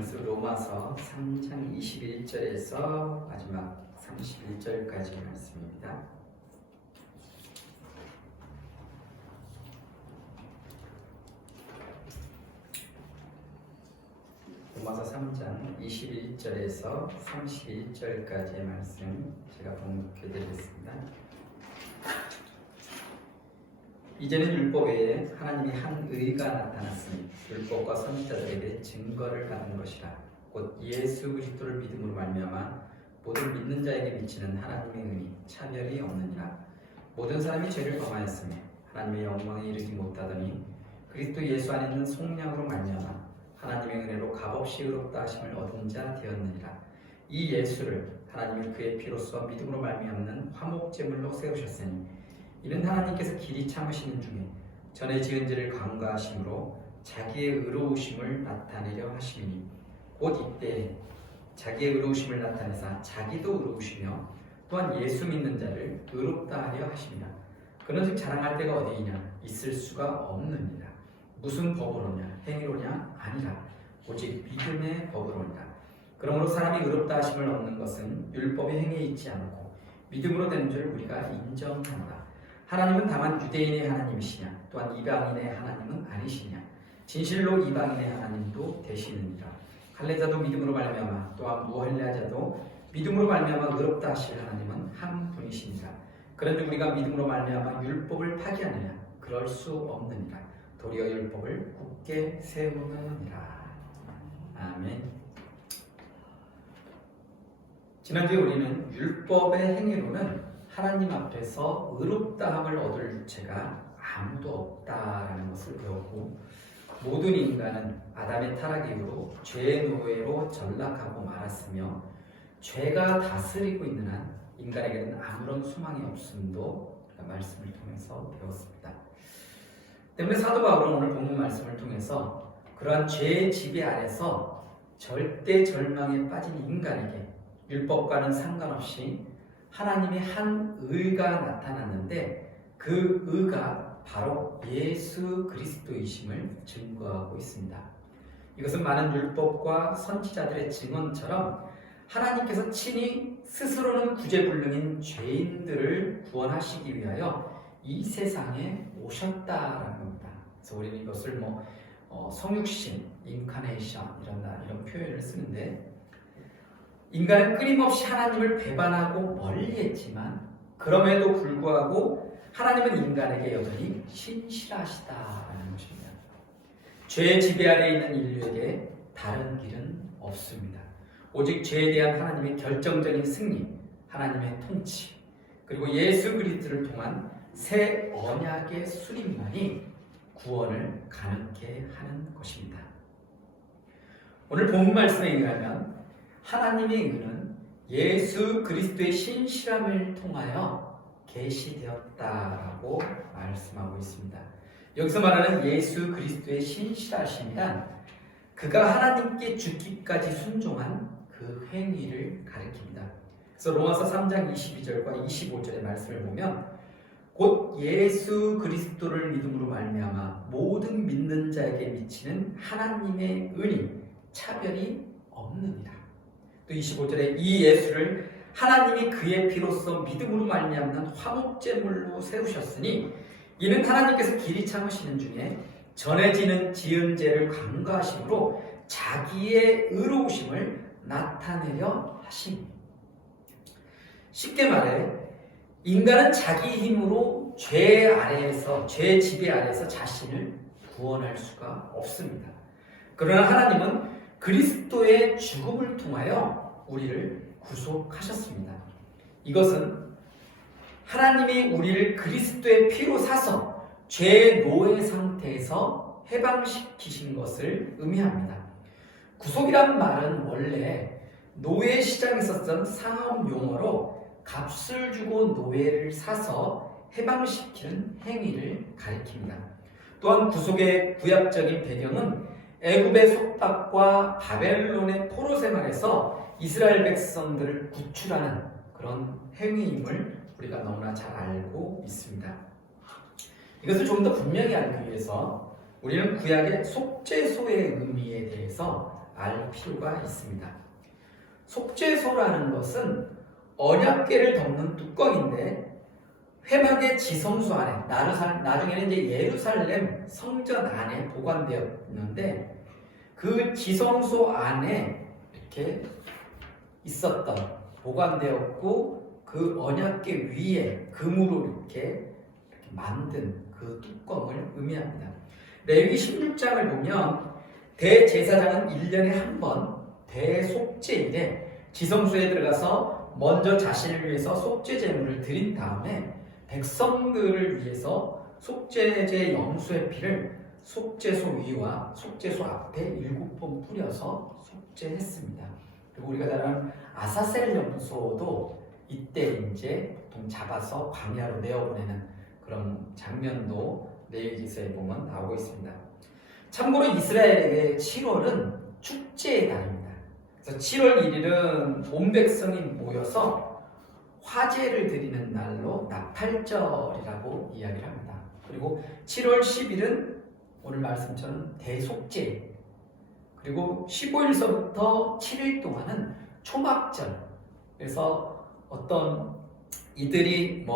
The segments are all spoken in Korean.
말씀 로마서 3장 21절에서 마지막 31절까지의 말씀입니다. 로마서 3장 21절에서 31절까지의 말씀 제가 봉독해 드리겠습니다. 이제는 율법 외에 하나님의 한 의가 나타났으니 율법과 선지자들에게 증거를 받은 것이라. 곧 예수 그리스도를 믿음으로 말미암아 모든 믿는 자에게 미치는 하나님의 은이 차별이 없느니라. 모든 사람이 죄를 범하였으며 하나님의 영광에 이르지 못하더니 그리스도 예수 안에 있는 속량으로 말미암아 하나님의 은혜로 값없이 의롭다 하심을 얻은 자 되었느니라. 이 예수를 하나님이 그의 피로써 믿음으로 말미암는 화목제물로 세우셨으니 이는 하나님께서 길이 참으시는 중에 전에 지은 죄를 간과하심으로 자기의 의로우심을 나타내려 하심이니 곧 이때 자기의 의로우심을 나타내사 자기도 의로우시며 또한 예수 믿는 자를 의롭다 하려 하심이라. 그는 즉 자랑할 데가 어디이냐? 있을 수가 없느니라. 무슨 법으로냐? 행위로냐? 아니라 오직 믿음의 법으로니라. 그러므로 사람이 의롭다 하심을 얻는 것은 율법의 행위에 있지 않고 믿음으로 되는 줄 우리가 인정한다. 하나님은 다만 유대인의 하나님이시냐? 또한 이방인의 하나님은 아니시냐? 진실로 이방인의 하나님도 되시느니라. 할례자도 믿음으로 말미암아 또한 무할례자도 믿음으로 말미암아 의롭다 하실 하나님은 한 분이시니라. 그런데 우리가 믿음으로 말미암아 율법을 파기하느냐? 그럴 수 없느니라. 도리어 율법을 굳게 세우느니라. 아멘. 지난주에 우리는 율법의 행위로는 하나님 앞에서 의롭다함을 얻을 죄가 아무도 없다라는 것을 배웠고, 모든 인간은 아담의 타락 이후로 죄의 노예로 전락하고 말았으며 죄가 다스리고 있는 한 인간에게는 아무런 소망이 없음도 말씀을 통해서 배웠습니다. 때문에 사도 바울은 오늘 본문 말씀을 통해서 그러한 죄의 지배 아래서 절대 절망에 빠진 인간에게 율법과는 상관없이 하나님의 한 의가 나타났는데 그 의가 바로 예수 그리스도이심을 증거하고 있습니다. 이것은 많은 율법과 선지자들의 증언처럼 하나님께서 친히 스스로는 구제불능인 죄인들을 구원하시기 위하여 이 세상에 오셨다라는 겁니다. 그래서 우리는 이것을 성육신, 인카네이션 이런 표현을 쓰는데, 인간은 끊임없이 하나님을 배반하고 멀리했지만 그럼에도 불구하고 하나님은 인간에게 여전히 신실하시다라는 것입니다. 죄의 지배 아래 있는 인류에게 다른 길은 없습니다. 오직 죄에 대한 하나님의 결정적인 승리, 하나님의 통치, 그리고 예수 그리스도를 통한 새 언약의 수립만이 구원을 가능케 하는 것입니다. 오늘 본문 말씀에 의하면 하나님의 의는 예수 그리스도의 신실함을 통하여 계시되었다라고 말씀하고 있습니다. 여기서 말하는 예수 그리스도의 신실하심이란 그가 하나님께 죽기까지 순종한 그 행위를 가리킵니다. 그래서 로마서 3장 22절과 25절의 말씀을 보면 곧 예수 그리스도를 믿음으로 말미암아 모든 믿는 자에게 미치는 하나님의 은이 차별이 없느니라. 또 25절에 이 예수를 하나님이 그의 피로써 믿음으로 말미암는 화목제물로 세우셨으니 이는 하나님께서 길이 참으시는 중에 전에 지은 죄를 간과하심으로 자기의 의로우심을 나타내려 하심. 쉽게 말해 인간은 자기 힘으로 죄 지배 아래에서 자신을 구원할 수가 없습니다. 그러나 하나님은 그리스도의 죽음을 통하여 우리를 구속하셨습니다. 이것은 하나님이 우리를 그리스도의 피로 사서 죄의 노예 상태에서 해방시키신 것을 의미합니다. 구속이란 말은 원래 노예 시장에 썼던 상업 용어로 값을 주고 노예를 사서 해방시키는 행위를 가리킵니다. 또한 구속의 구약적인 배경은 애굽의 속박과 바벨론의 포로 생활에서 이스라엘 백성들을 구출하는 그런 행위임을 우리가 너무나 잘 알고 있습니다. 이것을 좀 더 분명히 알기 위해서 우리는 구약의 속죄소의 의미에 대해서 대해서 알 필요가 있습니다. 속죄소라는 것은 언약궤를 덮는 뚜껑인데 회막의 지성소 안에 나중에는 이제 예루살렘 성전 안에 보관되었는데 그 지성소 안에 이렇게 있었던 보관되었고 그 언약궤 위에 금으로 이렇게 만든 그 뚜껑을 의미합니다. 레위기 16장을 보면 대제사장은 1년에 한 번 대속죄일에 지성소에 들어가서 먼저 자신을 위해서 속죄 제물을 드린 다음에 백성들을 위해서 속죄제 염소의 피를 속죄소 위와 속죄소 앞에 7번 뿌려서 속죄했습니다. 그리고 우리가 잘 아는 아사셀 염소도 이때 이제 보통 잡아서 광야로 내어보내는 그런 장면도 레위기서에 보면 나오고 있습니다. 참고로 이스라엘의 7월은 축제의 달입니다. 그래서 7월 1일은 온 백성이 모여서 화제를 드리는 날로 나팔절이라고 이야기를 합니다. 그리고 7월 10일은 오늘 말씀처럼 대속죄, 그리고 15일서부터 7일 동안은 초막절. 그래서 어떤 이들이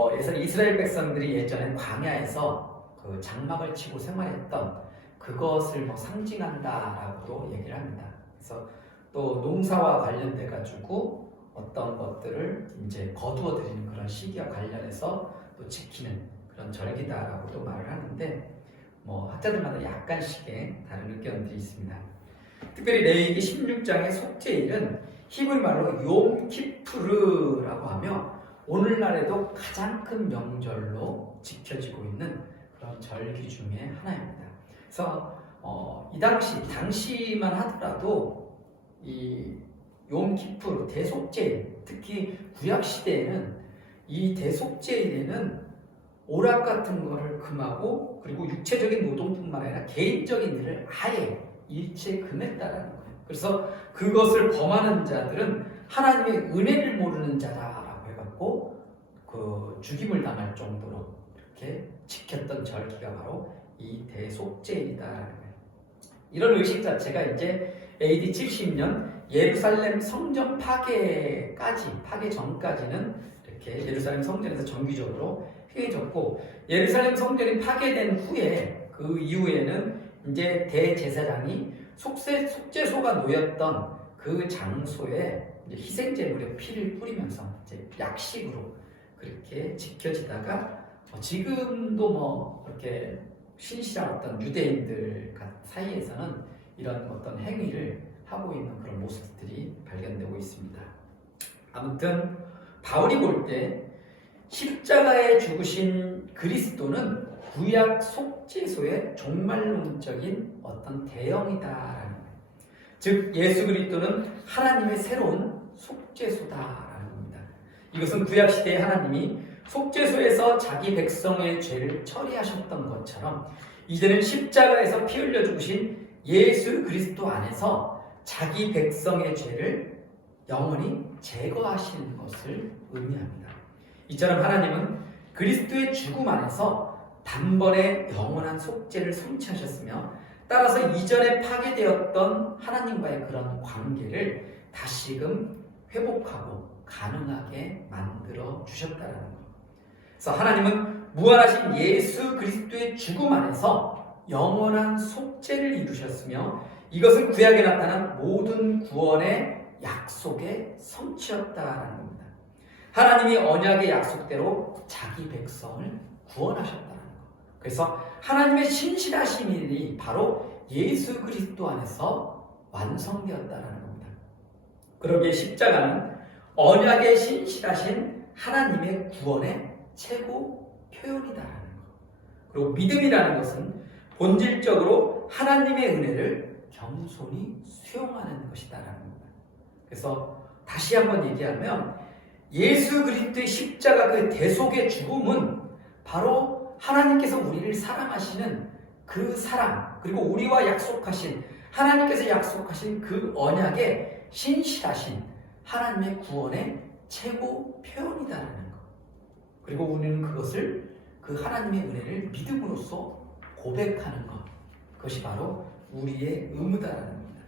이스라엘 백성들이 예전에 광야에서 그 장막을 치고 생활했던 그것을 상징한다라고도 얘기를 합니다. 그래서 또 농사와 관련돼 가지고 어떤 것들을 이제 거두어 드리는 그런 시기와 관련해서 또 지키는 그런 절기다라고도 말을 하는데 학자들마다 약간씩의 다른 의견들이 있습니다. 특별히 레위기 16장의 속죄일은 히브리 말로 욤키푸르라고 하며 오늘날에도 가장 큰 명절로 지켜지고 있는 그런 절기 중에 하나입니다. 그래서 이 당시만 하더라도 이 욤키푸르 대속죄일, 특히 구약 시대에는 이 대속죄일에는 오락 같은 거를 금하고 그리고 육체적인 노동뿐만 아니라 개인적인 일을 아예 일체 금했다라는 거예요. 그래서 그것을 범하는 자들은 하나님의 은혜를 모르는 자다라고 해갖고 그 죽임을 당할 정도로 이렇게 지켰던 절기가 바로 이 대속죄일이다라는 거예요. 이런 의식 자체가 이제 AD 70년 예루살렘 성전 파괴 전까지는 이렇게 예루살렘 성전에서 정기적으로 행해졌고, 예루살렘 성전이 파괴된 후에 그 이후에는 이제 대제사장이 속죄소가 놓였던 그 장소에 이제 희생제물의 피를 뿌리면서 이제 약식으로 그렇게 지켜지다가 지금도 이렇게 신실한 어떤 유대인들 사이에서는 이런 어떤 행위를 하고 있는 그런 모습들이 발견되고 있습니다. 아무튼 바울이 볼 때 십자가에 죽으신 그리스도는 구약 속죄소의 종말론적인 어떤 대형이다라는 거예요. 즉 예수 그리스도는 하나님의 새로운 속죄소다라는 겁니다. 이것은 구약 시대에 하나님이 속죄소에서 자기 백성의 죄를 처리하셨던 것처럼 이제는 십자가에서 피 흘려 죽으신 예수 그리스도 안에서 자기 백성의 죄를 영원히 제거하시는 것을 의미합니다. 이처럼 하나님은 그리스도의 죽음 안에서 단번에 영원한 속죄를 성취하셨으며 따라서 이전에 파괴되었던 하나님과의 그런 관계를 다시금 회복하고 가능하게 만들어 주셨다는 것. 그래서 하나님은 무한하신 예수 그리스도의 죽음 안에서 영원한 속죄를 이루셨으며 이것은 구약에 나타난 모든 구원의 약속의 성취였다라는 겁니다. 하나님이 언약의 약속대로 자기 백성을 구원하셨다는 것. 그래서 하나님의 신실하신 일이 바로 예수 그리스도 안에서 완성되었다는 겁니다. 그러기에 십자가는 언약의 신실하신 하나님의 구원의 최고 표현이다라는 것. 그리고 믿음이라는 것은 본질적으로 하나님의 은혜를 겸손히 수용하는 것이다라는 겁니다. 그래서 다시 한번 얘기하면 예수 그리스도의 십자가 그 대속의 죽음은 바로 하나님께서 우리를 사랑하시는 그 사랑, 그리고 우리와 약속하신 하나님께서 약속하신 그 언약의 신실하신 하나님의 구원의 최고 표현이다라는 것. 그리고 우리는 그것을 그 하나님의 은혜를 믿음으로써 고백하는 것, 그것이 바로 우리의 의무다라는 겁니다.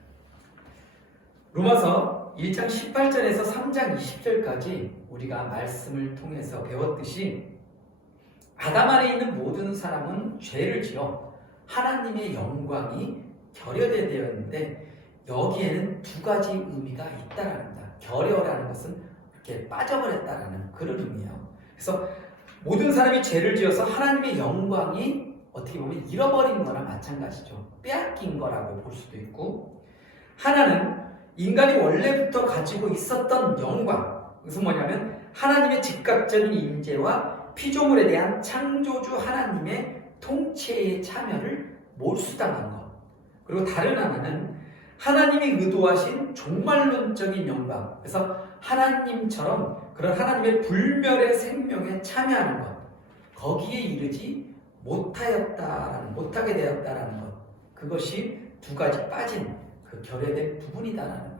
로마서 1장 18절에서 3장 20절까지 우리가 말씀을 통해서 배웠듯이 아담 안에 있는 모든 사람은 죄를 지어 하나님의 영광이 결여되어 있는데 여기에는 두 가지 의미가 있다라는 겁니다. 결여라는 것은 이렇게 빠져버렸다라는 그런 의미예요. 그래서 모든 사람이 죄를 지어서 하나님의 영광이 어떻게 보면 잃어버린 거나 마찬가지죠. 빼앗긴 거라고 볼 수도 있고, 하나는 인간이 원래부터 가지고 있었던 영광, 그것은 뭐냐면 하나님의 즉각적인 임재와 피조물에 대한 창조주 하나님의 통치에 참여를 몰수당한 것. 그리고 다른 하나는 하나님이 의도하신 종말론적인 영광, 그래서 하나님처럼 그런 하나님의 불멸의 생명에 참여하는 것, 거기에 이르지 못하게 되었다라는 것, 그것이 두 가지 빠진 그 결여된 부분이다라는 거예요.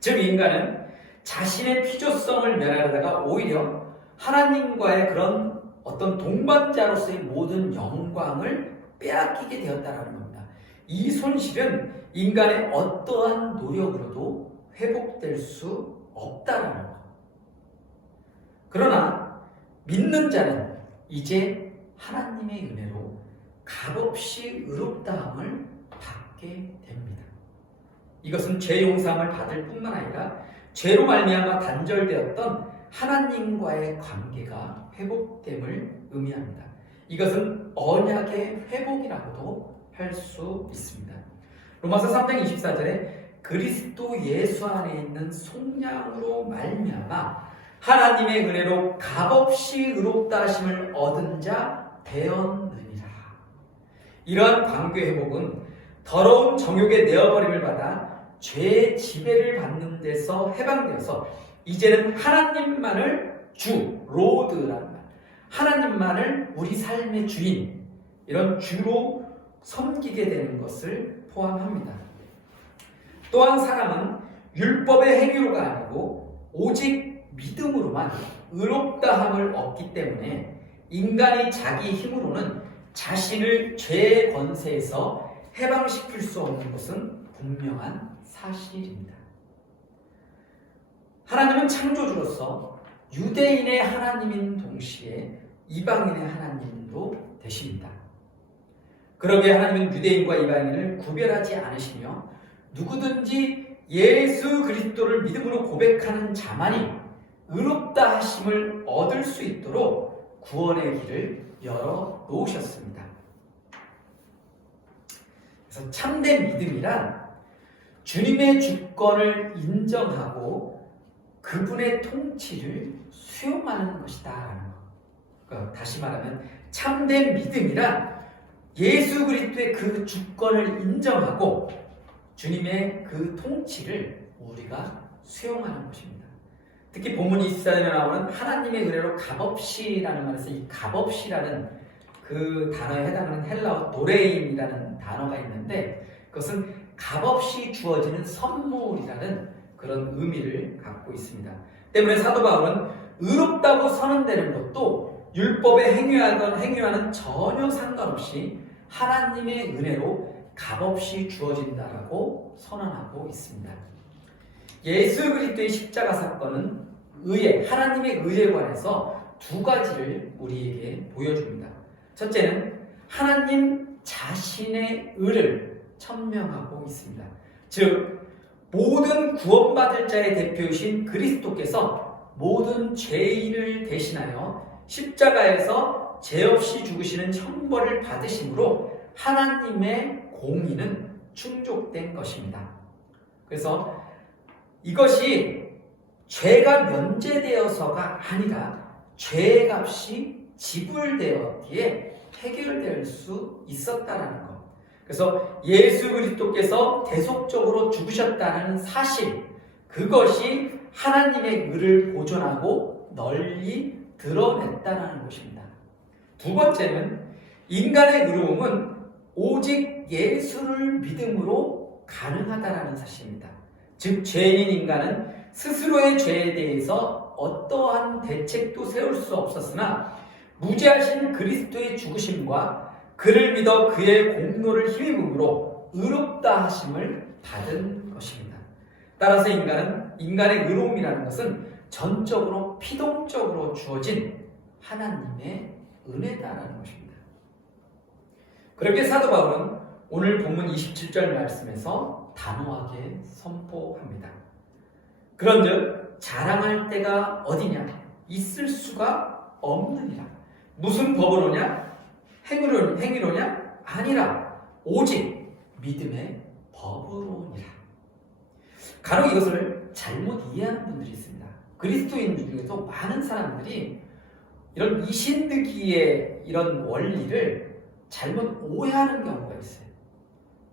즉 인간은 자신의 피조성을 멸하려다가 오히려 하나님과의 그런 어떤 동반자로서의 모든 영광을 빼앗기게 되었다라는 겁니다. 이 손실은 인간의 어떠한 노력으로도 회복될 수 없다라는 것. 그러나 믿는 자는 이제 하나님의 은혜로 값없이 의롭다함을 받게 됩니다. 이것은 죄 용서함을 받을 뿐만 아니라 죄로 말미암아 단절되었던 하나님과의 관계가 회복됨을 의미합니다. 이것은 언약의 회복이라고도 할 수 있습니다. 로마서 3장 24절에 그리스도 예수 안에 있는 속량으로 말미암아 하나님의 은혜로 값없이 의롭다 하심을 얻은 자 되었느니라. 이러한 관계 회복은 더러운 정욕의 내어버림을 받아 죄의 지배를 받는 데서 해방되어서 이제는 하나님만을 주, 로드라는 말, 하나님만을 우리 삶의 주인, 이런 주로 섬기게 되는 것을 포함합니다. 또한 사람은 율법의 행위로가 아니고 오직 믿음으로만 의롭다함을 얻기 때문에 인간이 자기 힘으로는 자신을 죄의 권세에서 해방시킬 수 없는 것은 분명한 사실입니다. 하나님은 창조주로서 유대인의 하나님인 동시에 이방인의 하나님도 되십니다. 그러기에 하나님은 유대인과 이방인을 구별하지 않으시며 누구든지 예수 그리스도를 믿음으로 고백하는 자만이 의롭다 하심을 얻을 수 있도록 구원의 길을 열어 놓으셨습니다. 그래서 참된 믿음이란 주님의 주권을 인정하고 그분의 통치를 수용하는 것이다. 그러니까 다시 말하면 참된 믿음이란 예수 그리스도의 그 주권을 인정하고 주님의 그 통치를 우리가 수용하는 것입니다. 특히 본문 24절에 나오는 하나님의 은혜로 값없이라는 말에서 이 값없이라는 그 단어에 해당하는 헬라어 도레임이라는 단어가 있는데 그것은 값없이 주어지는 선물이라는 그런 의미를 갖고 있습니다. 때문에 사도 바울은 의롭다고 선언되는 것도 율법에 행위와는 전혀 상관없이 하나님의 은혜로 값없이 주어진다라고 선언하고 있습니다. 예수 그리스도의 십자가 사건은 하나님의 의에 관해서 두 가지를 우리에게 보여줍니다. 첫째는 하나님 자신의 의를 천명하고 있습니다. 즉 모든 구원받을 자의 대표이신 그리스도께서 모든 죄인을 대신하여 십자가에서 죄 없이 죽으시는 형벌을 받으심으로 하나님의 공의는 충족된 것입니다. 그래서 이것이 죄가 면제되어서가 아니라 죄의 값이 지불되었기에 해결될 수 있었다는 것. 그래서 예수 그리스도께서 대속적으로 죽으셨다는 사실, 그것이 하나님의 의를 보존하고 널리 드러냈다는 것입니다. 두 번째는 인간의 의로움은 오직 예수를 믿음으로 가능하다는 사실입니다. 즉 죄인인 인간은 스스로의 죄에 대해서 어떠한 대책도 세울 수 없었으나 무죄하신 그리스도의 죽으심과 그를 믿어 그의 공로를 힘입음으로 의롭다 하심을 받은 것입니다. 따라서 인간의 의로움이라는 것은 전적으로 피동적으로 주어진 하나님의 은혜다라는 것입니다. 그렇게 사도 바울은 오늘 본문 27절 말씀에서 단호하게 선포합니다. 그런즉 자랑할 때가 어디냐? 있을 수가 없느니라. 무슨 법으로냐? 행위로냐? 아니라 오직 믿음의 법으로니라. 간혹 이것을 잘못 이해하는 분들이 있습니다. 그리스도인 중에서 많은 사람들이 이런 이신득이의 이런 원리를 잘못 오해하는 경우가 있어요.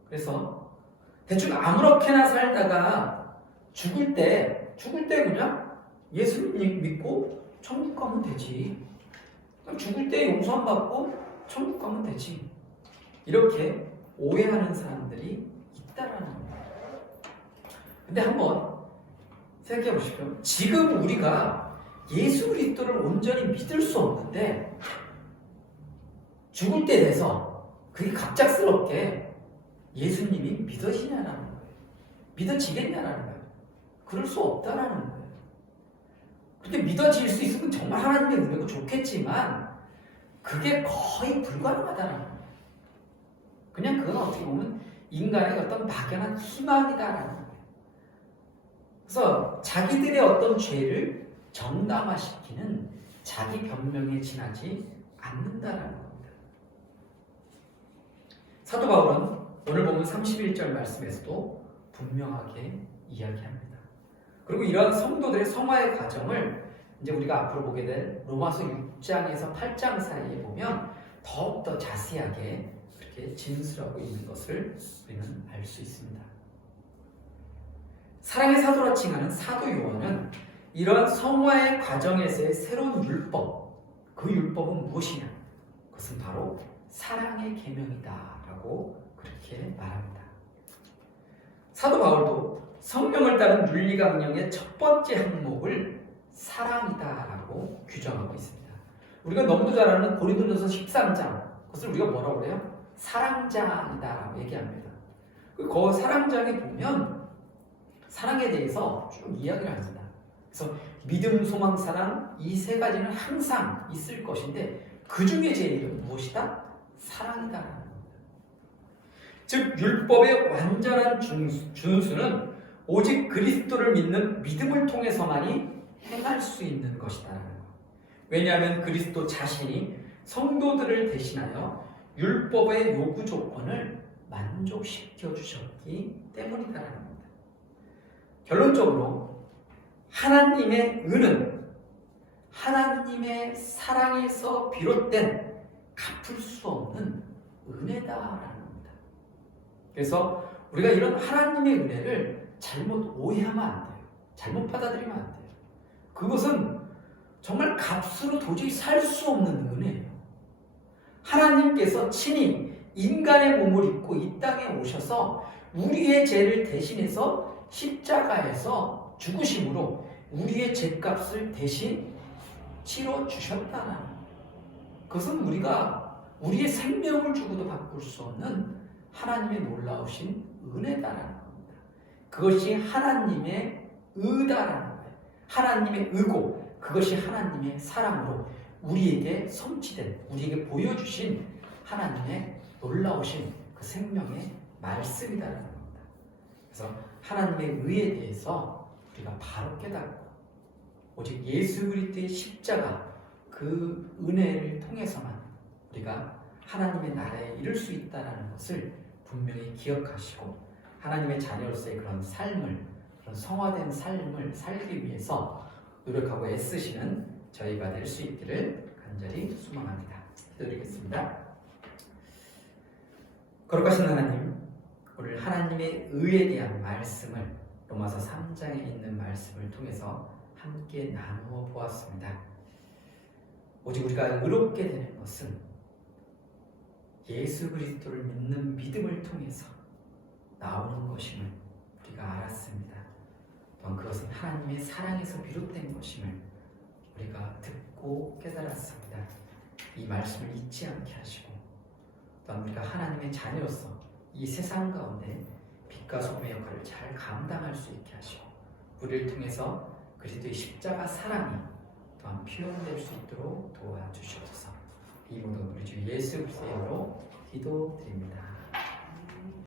그래서 대충 아무렇게나 살다가 죽을 때 그냥 예수님 믿고 천국 가면 되지. 죽을 때 용서함 받고 천국 가면 되지. 이렇게 오해하는 사람들이 있다라는 겁니다. 근데 한번 생각해 보십시오. 지금 우리가 예수 그리스도를 온전히 믿을 수 없는데 죽을 때 돼서 그게 갑작스럽게 예수님이 믿어지냐라는 거예요. 믿어지겠냐라는 거예요. 그럴 수 없다라는 거예요. 그렇게 믿어질 수 있으면 정말 하나님의 은혜고 좋겠지만 그게 거의 불가능하다는 거예요. 그냥 그건 어떻게 보면 인간의 어떤 막연한 희망이다라는 거예요. 그래서 자기들의 어떤 죄를 정당화시키는 자기 변명에 지나지 않는다라는 겁니다. 사도 바울은 오늘 보면 31절 말씀에서도 분명하게 이야기합니다. 그리고 이러한 성도들의 성화의 과정을 이제 우리가 앞으로 보게 될 로마서 6장에서 8장 사이에 보면 더욱더 자세하게 그렇게 진술하고 있는 것을 우리는 알 수 있습니다. 사랑의 사도라 칭하는 사도 요한은 이러한 성화의 과정에서의 새로운 율법, 그 율법은 무엇이냐? 그것은 바로 사랑의 계명이다라고 그렇게 말합니다. 사도 바울도 성령을 따른 윤리강령의 첫 번째 항목을 사랑이다라고 규정하고 있습니다. 우리가 너무도 잘 아는 고린도전서 13장, 그것을 우리가 뭐라고 그래요? 사랑장이다라고 얘기합니다. 그 사랑장에 보면 사랑에 대해서 쭉 이야기를 합니다. 그래서 믿음, 소망, 사랑 이 세 가지는 항상 있을 것인데 그 중에 제일은 무엇이다? 사랑이다라는 겁니다. 즉 율법의 완전한 준수는 오직 그리스도를 믿는 믿음을 통해서만이 행할 수 있는 것이다. 왜냐하면 그리스도 자신이 성도들을 대신하여 율법의 요구 조건을 만족시켜 주셨기 때문이다라는 겁니다. 결론적으로 하나님의 은은 하나님의 사랑에서 비롯된 갚을 수 없는 은혜다라는 겁니다. 그래서 우리가 이런 하나님의 은혜를 잘못 오해하면 안 돼요. 잘못 받아들이면 안 돼요. 그것은 정말 값으로 도저히 살 수 없는 은혜예요. 하나님께서 친히 인간의 몸을 입고 이 땅에 오셔서 우리의 죄를 대신해서 십자가에서 죽으심으로 우리의 죄값을 대신 치러주셨다는 그것은 우리가 우리의 생명을 주고도 바꿀 수 없는 하나님의 놀라우신 은혜다라는 겁니다. 그것이 하나님의 의다라는 거예요. 하나님의 의고 그것이 하나님의 사랑으로 우리에게 성취된, 우리에게 보여주신 하나님의 놀라우신 그 생명의 말씀이다라는 겁니다. 그래서 하나님의 의에 대해서 우리가 바로 깨닫고 오직 예수 그리스도의 십자가 그 은혜를 통해서만 우리가 하나님의 나라에 이를 수 있다는 것을 분명히 기억하시고 하나님의 자녀로서의 그런 삶을, 그런 성화된 삶을 살기 위해서 노력하고 애쓰시는 저희가 될 수 있기를 간절히 소망합니다. 기도드리겠습니다. 거룩하신 하나님, 오늘 하나님의 의에 대한 말씀을 로마서 3장에 있는 말씀을 통해서 함께 나누어 보았습니다. 오직 우리가 의롭게 되는 것은 예수 그리스도를 믿는 믿음을 통해서 나오는 것임을 우리가 알았습니다. 또한 그것은 하나님의 사랑에서 비롯된 것임을 우리가 듣고 깨달았습니다. 이 말씀을 잊지 않게 하시고 또한 우리가 하나님의 자녀로서 이 세상 가운데 빛과 소금의 역할을 잘 감당할 수 있게 하시고 우리를 통해서 그리스도의 십자가 사랑이 또한 표현될 수 있도록 도와주시옵소서. 이 모든 우리 주 예수 그리스도의 이름으로 기도드립니다.